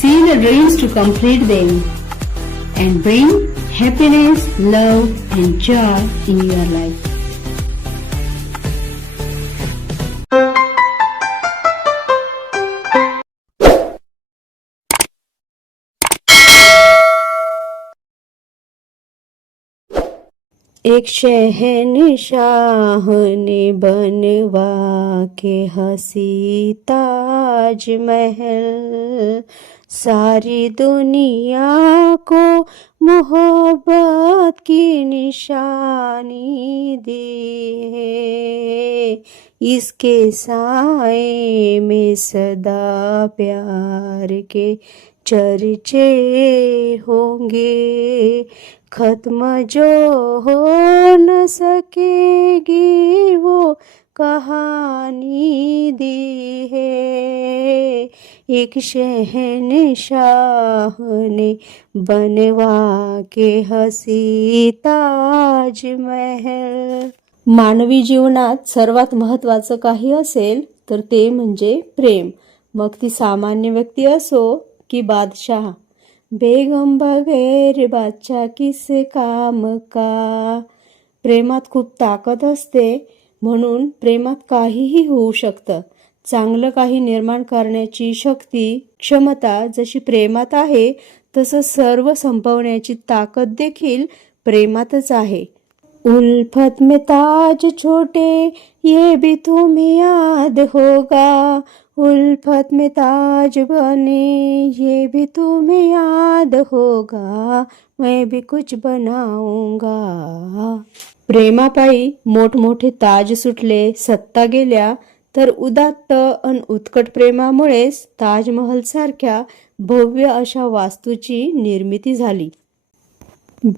see the dreams to complete them, and bring happiness, love, and joy in your life. एक शहनशाह ने बनवा के हसी ताज महल सारी दुनिया को मोहब्बत की निशानी दी। है इसके साए में सदा प्यार के चर्चे होंगे। खत्म जो हो न सकेगी वो कहानी दी है। एक शहनशाह ने बनवा के हसी ताज महल मानवी जीवनात सर्वात महत्वाचं काही असेल तर ते म्हणजे प्रेम. मग ती सामान्य व्यक्ती असो की बादशाह. बेगम बगैर बादशाह किस काम का? प्रेमात खूप ताकद असते. म्हणून प्रेमात काहीही होऊ शकतं. चांगलं काही निर्माण करण्याची शक्ती क्षमता जशी प्रेमात आहे तसं सर्व संपवण्याची ताकद देखील प्रेमातच आहे. उल्फत में ताज छोटे ये भी तुम्हें याद होगा. उल्फत में ताज बने ये भी तुम्हें याद होगा मैं भी कुछ बनाऊंगा। प्रेमापायी मोठमोठे ताज सुटले सत्ता गेल्या तर उदात्त अन उत्कट प्रेमामुळेच ताजमहल सारख्या भव्य अशा वास्तूची निर्मिती झाली.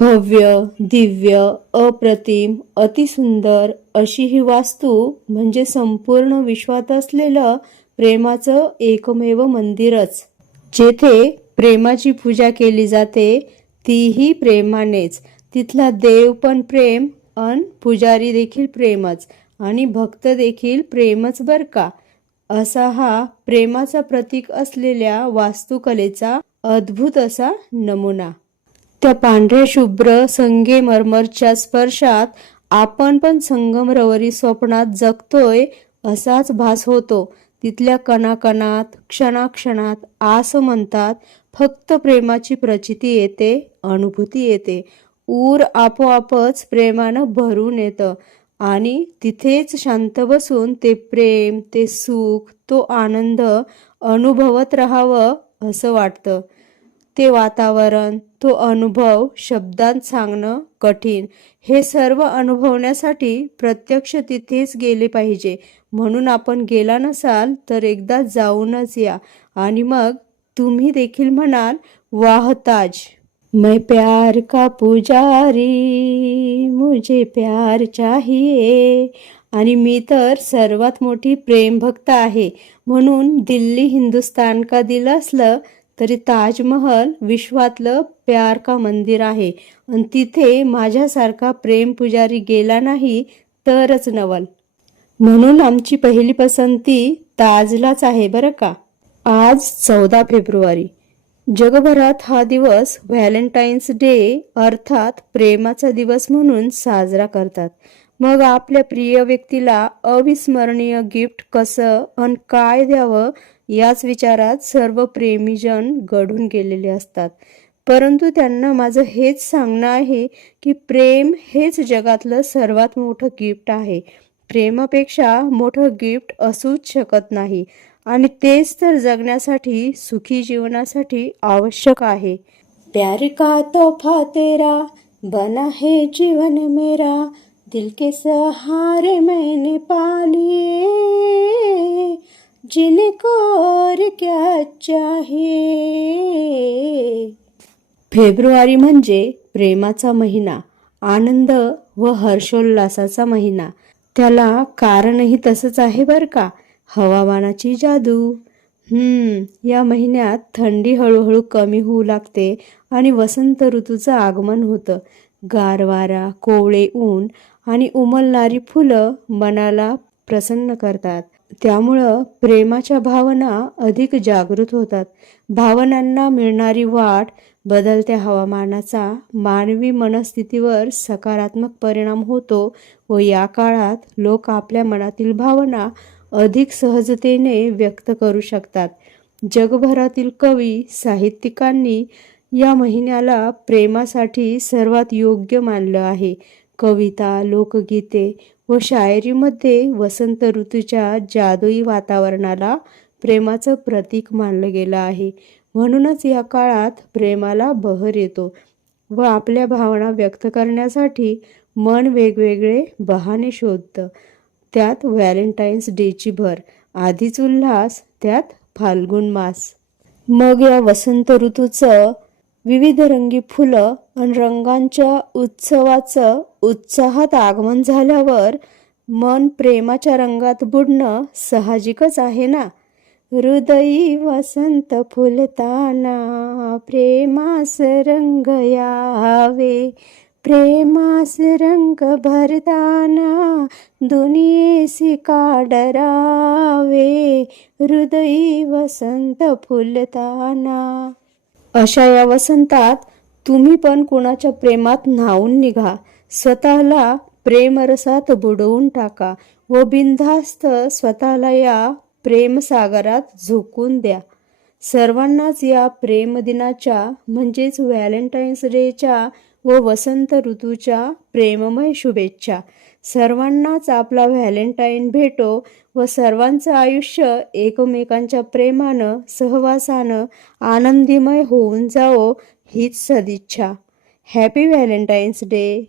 भव्य दिव्य अप्रतिम अतिसुंदर अशी ही वास्तू म्हणजे संपूर्ण विश्वात असलेलं प्रेमाचं एकमेव मंदिरच. जेथे प्रेमाची पूजा केली जाते तीही प्रेमानेच. तिथला देव पण प्रेम अन पुजारी देखील प्रेमच आणि भक्त देखील प्रेमच बर का? असा हा प्रेमाचा प्रतीक असलेल्या वास्तुकलेचा अद्भुत असा नमुना. त्या पांढरे शुभ्र संगेमरमरच्या स्पर्शात आपण पण संगमरवरी स्वप्नात जगतोय असाच भास होतो. तिथल्या कणाकणात क्षणाक्षणात आस म्हणतात फक्त प्रेमाची प्रचिती येते अनुभूती येते. ऊर आपोआपच प्रेमानं भरून येतं आणि तिथेच शांत बसून ते प्रेम ते सुख तो आनंद अनुभवत राहावं असं वाटतं. ते वातावरण तो अनुभव शब्दांत सांगणं कठीण. हे सर्व अनुभवण्यासाठी प्रत्यक्ष तिथेच गेले पाहिजे. म्हणून आपण गेला नसाल तर एकदा जाऊनच या. आणि मग तुम्ही देखील म्हणाल वाहताज. मै मैं प्यार का पुजारी मुझे प्यार चाहिए. आणि मी तर सर्वात मोठी प्रेमभक्त आहे. म्हणून दिल्ली हिंदुस्तान का दिल असलं तरी ताजमहल विश्वातलं प्यार का मंदिर आहे. आणि तिथे माझ्यासारखा प्रेम पुजारी गेला नाही तरच नवल. म्हणून आमची पहिली पसंती ताजलाच आहे बरं का? आज चौदा फेब्रुवारी. जगभरात हा दिवस व्हॅलेंटाईन्स डे अर्थात प्रेमाचा दिवस म्हणून साजरा करतात. मग आपल्या प्रिय व्यक्तीला अविस्मरणीय गिफ्ट कसं आणि काय द्यावं याच विचारात सर्व प्रेमीजन घडून गेलेले असतात. परंतु त्यांना माझं हेच सांगणं आहे की प्रेम हेच जगातलं सर्वात मोठं गिफ्ट आहे. प्रेमापेक्षा मोठं गिफ्ट असूच शकत नाही आणि तेच तर जगण्यासाठी सुखी जीवनासाठी आवश्यक आहे. प्यार का तोफा तेरा बना है जीवन मेरा दिल के सहारे मैंने पालिए जिनको और क्या चाहिए। फेब्रुवारी म्हणजे प्रेमाचा महिना आनंद व हर्षोल्लासाचा महिना. त्याला कारणही तसंच आहे बरं का? हवामानाची जादू. हम्म या महिन्यात थंडी हळूहळू कमी होऊ लागते आणि वसंत ऋतूचं आगमन होतं. गारवारा कोवळे ऊन आणि उमलणारी फुलं मनाला प्रसन्न करतात. त्यामुळं प्रेमाच्या भावना अधिक जागृत होतात. भावनांना मिळणारी वाट बदलत्या हवामानाचा मानवी मनस्थितीवर सकारात्मक परिणाम होतो व या काळात लोक आपल्या मनातील भावना अधिक सहजतेने व्यक्त करू शकतात. जगभरातील कवी साहित्यिकांनी या महिन्याला प्रेमासाठी सर्वात योग्य मानलं आहे. कविता लोकगीते व शायरीमध्ये वसंत ऋतूच्या जादुई वातावरणाला प्रेमाचं प्रतीक मानलं गेलं आहे. म्हणूनच या काळात प्रेमाला बहर येतो व आपल्या भावना व्यक्त करण्यासाठी मन वेगवेगळे बहाणे शोधतं. त्यात व्हॅलेंटाईन्स डेची भर आधीच उल्हास त्यात फाल्गुन मास. मग या वसंत ऋतूचं विविध रंगी फुलं आणि रंगांच्या उत्सवाचं उत्साहात आगमन झाल्यावर मन प्रेमाच्या रंगात बुडणं साहजिकच आहे ना? हृदयी वसंत फुलताना प्रेमास रंग यावे. प्रेमास रंग भरताना दुनियेसी का डरावे. हृदयी वसंत फुलताना. अशा या वसंतात तुम्ही पण कुणाच्या प्रेमात न्हावून निघा. स्वतःला प्रेमरसात बुडवून टाका व बिनधास्त स्वतःला या प्रेमसागरात झोकून द्या. सर्वांनाच या प्रेमदिनाच्या म्हणजेच व्हॅलेंटाईन्स डेच्या व वसंत ऋतूच्या प्रेममय शुभेच्छा. सर्वांनाच आपला व्हॅलेंटाईन भेटो व सर्वांचं आयुष्य एकमेकांच्या प्रेमानं सहवासानं आनंदीमय होऊन जावो हीच सदिच्छा. Happy Valentine's day!